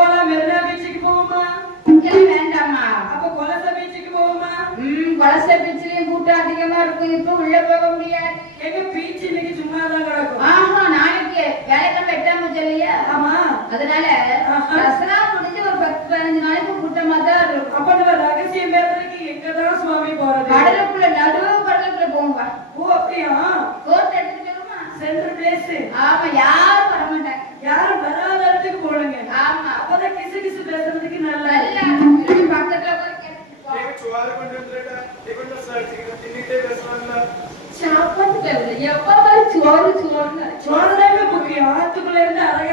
போலாம்? மெரினா பீச்சுக்கு போவோமா? வேண்டாமா? அப்ப கொலச பீச்சுக்கு போவோமா? கொலச பீச்லயும் கூட்டம் அதிகமா இருக்கும். இப்ப உள்ள போக முடியாது. எங்க பீச் இன்னைக்கு சும்மா தான் கிடக்கும். நாளைக்கு வேலைக்கிழமை 8ஆம் இல்லையா? ஆமா. அதனால தசரா முடிஞ்சு ஒரு 10-15 நாளைக்கு கூட்டமா தான் இருக்கும். அப்ப நம்ம ரகசியம் பேசுறதுக்கு எங்கதான் சுவாமி போறது? கடலுக்குள்ள கடலுக்குள்ள போங்க. ஓ அப்படியா? கோர்ட் எடுத்துட்டு போமா? Central place. ஆமா, யாரும் வர மாட்டாங்க. யாரும் வராத இடத்துக்கு போடுங்க. ஆமா, அப்பதான் கிசு கிசு பேசுறதுக்கு நல்லா பக்கத்துல போய் கேட்டுட்டு போ. சோறு கொண்டு வந்துட்டா இவங்க சாப்பிட்டு தின்னுட்டே பேசுவாங்க. சாப்பாட்டு பேசல எப்ப பாரு சோறுன்னு சோறுதானே முக்கியம். ஆத்துக்குள்ள இருந்து அரை